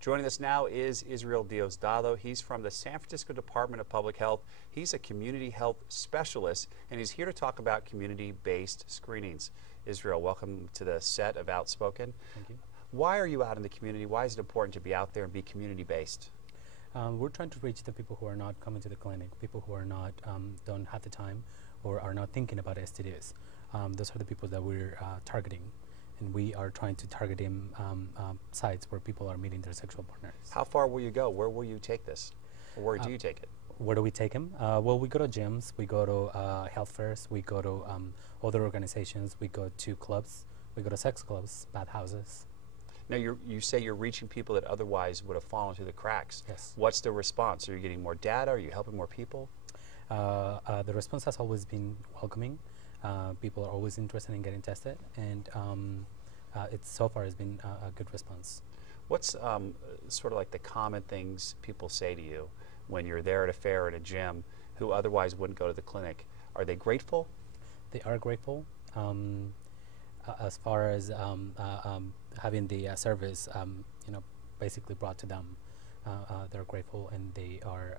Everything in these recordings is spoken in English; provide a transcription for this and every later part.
Joining us now is Israel Diosdado. He's from the San Francisco Department of Public Health. He's a community health specialist, and he's here to talk about community-based screenings. Israel, welcome to the set of Outspoken. Thank you. Why are you out in the community? Why is it important to be out there and be community-based? We're trying to reach the people who are not coming to the clinic, people who are not, don't have the time or are not thinking about STDs. Those are the people that we're targeting. And we are trying to target sites where people are meeting their sexual partners. How far will you go? Where will you take this? Or where do you take it? Where do we take them? Well, we go to gyms, we go to health fairs, we go to other organizations, we go to clubs, we go to sex clubs, bathhouses. Now, you say you're reaching people that otherwise would have fallen through the cracks. Yes. What's the response? Are you getting more data? Are you helping more people? The response has always been welcoming. People are always interested in getting tested, and so far has been a good response. What's sort of like the common things people say to you when you're there at a fair, at a gym, who otherwise wouldn't go to the clinic? Are they grateful? They are grateful. As far as having the service, basically brought to them, they're grateful, and they are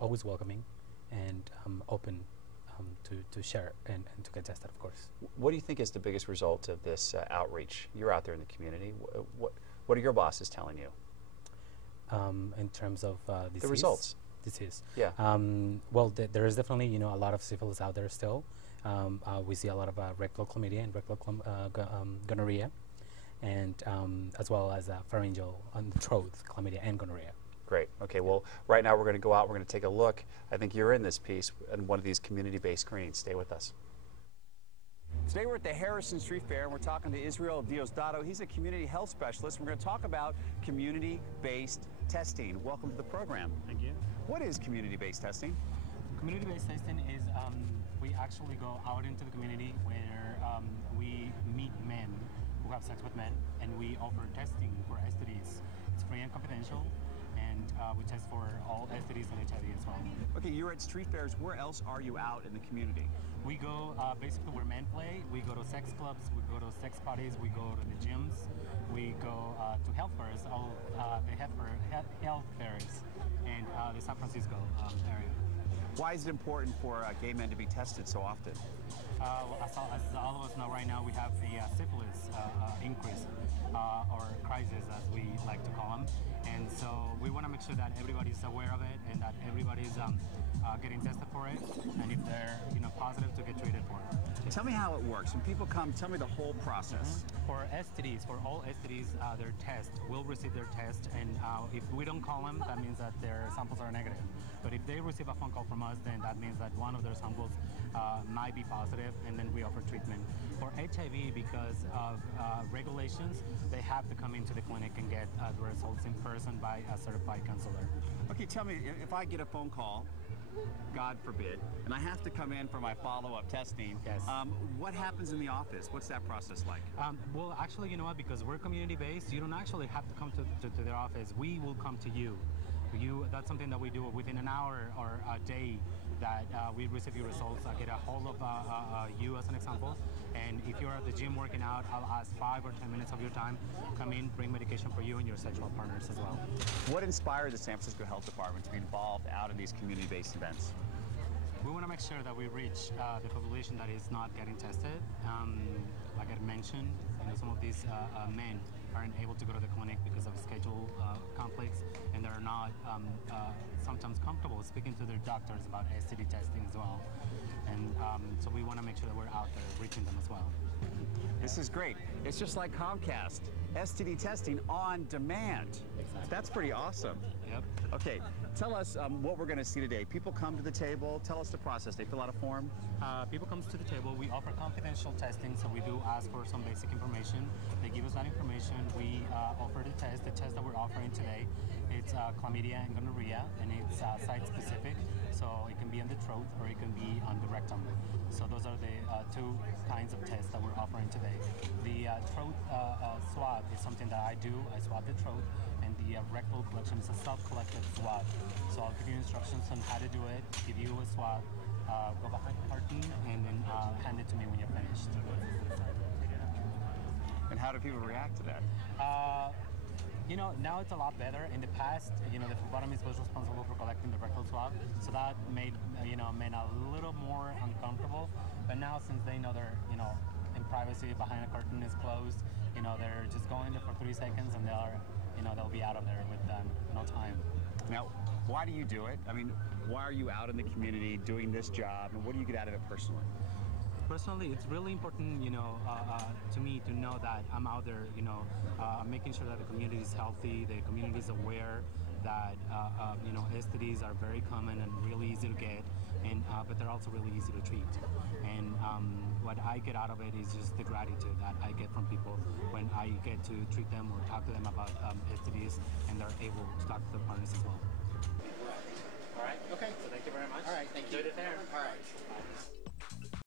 always welcoming and open to share and to get tested, of course. What do you think is the biggest result of this outreach? You're out there in the community. What are your bosses telling you? In terms of disease? The results. Disease. Yeah. Well, there is definitely a lot of syphilis out there still. We see a lot of rectal chlamydia and rectal gonorrhea, and as well as pharyngeal and throat chlamydia and gonorrhea. Great. Okay, well, right now we're going to go out, we're going to take a look. I think you're in this piece in one of these community-based screenings. Stay with us. Today we're at the Harrison Street Fair, and we're talking to Israel Diosdado. He's a community health specialist. We're going to talk about community-based testing. Welcome to the program. Thank you. What is community-based testing? Community-based testing is we actually go out into the community where we meet men who have sex with men, and we offer testing for STDs. It's free and confidential, and we test for all STDs and HIV as well. Okay, you're at street fairs. Where else are you out in the community? We go basically where men play. We go to sex clubs, we go to sex parties, we go to the gyms, we go to health fairs, all the health fairs in the San Francisco area. Why is it important for gay men to be tested so often? As all of us know right now, we have the syphilis increase, or crisis as we like to call them. And so we want to make sure that everybody's aware of it and that everybody's getting tested for it, and if they're positive, to get treated for it. Tell me how it works. When people come, tell me the whole process. For STDs, for all STDs, their test, we'll receive their test, and if we don't call them, that means that their samples are negative. But if they receive a phone call from us, then that means that one of their samples might be positive, and then we offer treatment. For HIV, because of regulations, they have to come into the clinic and get the results in person by a certified counselor. Okay, tell me, if I get a phone call, God forbid, and I have to come in for my follow-up testing, yes. What happens in the office? What's that process like? Well, actually, you know what, because we're community-based, you don't actually have to come to their office. We will come to you. That's something that we do within an hour or a day that we receive your results. I get a hold of you as an example, and if you're at the gym working out, I'll ask 5 or 10 minutes of your time. Come in, bring medication for you and your sexual partners as well. What inspired the San Francisco Health Department to be involved out in these community-based events? We want to make sure that we reach the population that is not getting tested. Like I mentioned, some of these men aren't able to go to the clinic because of schedule conflicts, and they're not sometimes comfortable speaking to their doctors about STD testing as well. And so we want to make sure that we're out there reaching them as well. This is great. It's just like Comcast. STD testing on demand. Exactly. That's pretty awesome. Yep. Okay, tell us what we're going to see today. People come to the table. Tell us the process. They fill out a form. People come to the table. We offer confidential testing, so we do ask for some basic information. They give us that information. We offer the test. The test that we're offering today, it's chlamydia and gonorrhea, and it's site-specific. So it can be on the throat or it can be on the rectum. So those are the two kinds of tests that we're offering today. The throat swab is something that I do. I swab the throat, and the rectal collection is a self-collected swab. So I'll give you instructions on how to do it, give you a swab, go behind the curtain, and then hand it to me when you're finished. And how do people react to that? You know, now it's a lot better. In the past, you know, the phlebotomist was responsible for collecting the rectal swab, so that made made a little more uncomfortable. But now, since they know they're, you know, in privacy, behind a curtain is closed, you know, they're just going there for 3 seconds and they'll be out of there with no time. Now, why do you do it? I mean, why are you out in the community doing this job, and what do you get out of it personally? Personally, it's really important, you know, to me to know that I'm out there, you know, making sure that the community is healthy, the community is aware that, you know, STDs are very common and really easy to get, and but they're also really easy to treat. And what I get out of it is just the gratitude that I get from people when I get to treat them or talk to them about STDs, and they're able to talk to their partners as well. All right. Okay. So thank you very much. All right. Thank you. Enjoy the fair. All right.